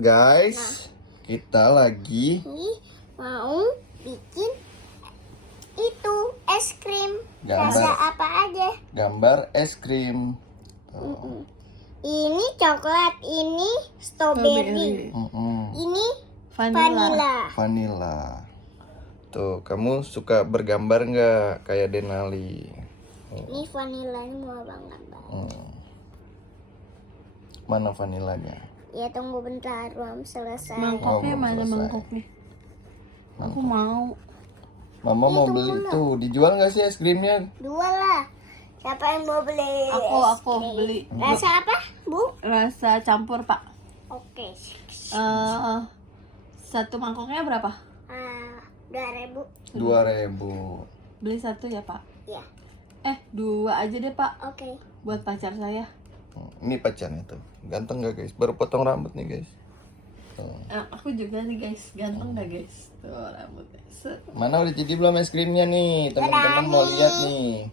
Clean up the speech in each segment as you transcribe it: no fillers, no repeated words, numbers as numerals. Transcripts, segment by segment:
Guys, kita lagi Ini mau bikin itu es krim. Gambar. Rasa apa aja? gambar es krim. Ini coklat, ini strawberry, Mm-mm. ini Vanilla. Vanilla. Tuh, kamu suka bergambar nggak kayak Denali? Ini vanilla, ini mau abang gambar. Mana vanilanya? Ya tunggu bentar, belum selesai. Mangkoknya belum mana selesai. mangkoknya? Aku mau. Mama mau beli tuh. Dijual nggak sih es krimnya? Dua lah. Siapa yang mau beli? Aku beli. Rasa apa, Bu? Rasa campur, Pak. Oke. Satu mangkoknya berapa? 2.000. 2.000. Beli satu ya, Pak? Ya. Dua aja deh, Pak. Oke. Buat pacar saya. Ini pacarnya tuh. Ganteng gak guys? Baru potong rambut nih guys. Tuh. Aku juga nih, guys. Ganteng gak, guys? Tuh rambutnya. Mana udah jadi belum es krimnya nih? Teman-teman mau lihat nih.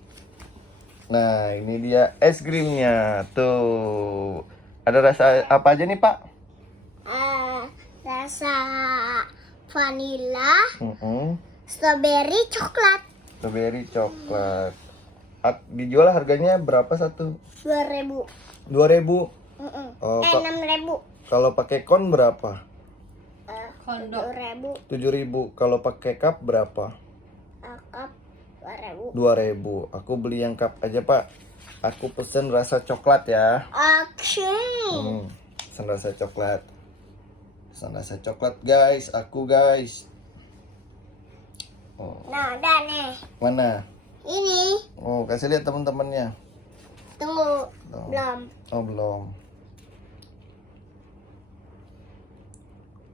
Nah, ini dia es krimnya. Tuh. Ada rasa apa aja nih, Pak? Rasa vanilla, Mm-mm. strawberry, coklat. Strawberry coklat. Dijual harganya berapa satu? 2.000. 2.000. Oh, 6.000. kalau pakai kon berapa? Kondo. 2.000. 7.000. Kalau pakai cup berapa? Cup 2.000. 2.000. Aku beli yang cup aja, Pak. Aku pesen rasa coklat ya. Oke. Pesen rasa coklat. Pesen rasa coklat, guys. Aku, guys. Oh, Nah, udah nih. mana? Ini. Oh, kasih lihat teman-temannya. Tunggu. Tuh. Belum. Oh, belum.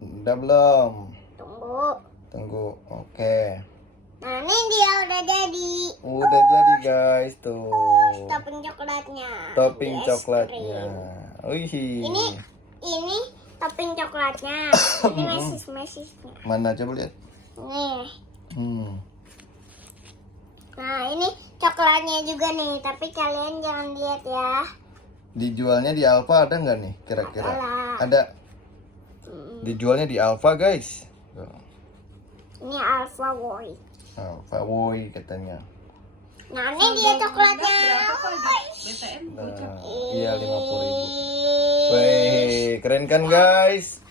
Udah belum? Tunggu. Tunggu. Oke. Nah, ini dia udah jadi. Udah jadi, guys. Tuh. Topping coklatnya. Topping Es coklatnya. krim. Wih. Ini topping coklatnya. Ini mesis-mesisnya. Mana coba lihat? Nih. Nah, ini coklatnya juga nih, tapi kalian jangan lihat ya. dijualnya di Alfa ada nggak nih kira-kira? Ada. Ada. Dijualnya di Alfa, guys. Tuh. Ini Alpha Boy. Alfa Woi katanya. Nah, ini dia coklatnya. BTM Nah, iya 50.000. Wih, keren kan, guys?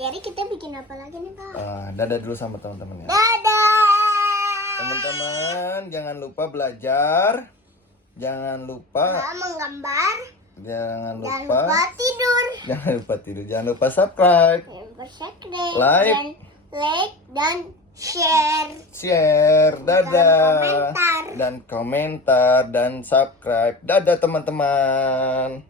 Jadi kita bikin apa lagi nih, Pak? Dadah dulu sama teman-teman ya. Dadah. Teman-teman, jangan lupa belajar. Jangan lupa. Menggambar. Jangan Jangan lupa. lupa tidur. Jangan lupa tidur. Jangan lupa subscribe, Jangan lupa subscribe. Like. Dan share. share, dadah. komentar. Dan komentar dan subscribe. Dadah teman-teman.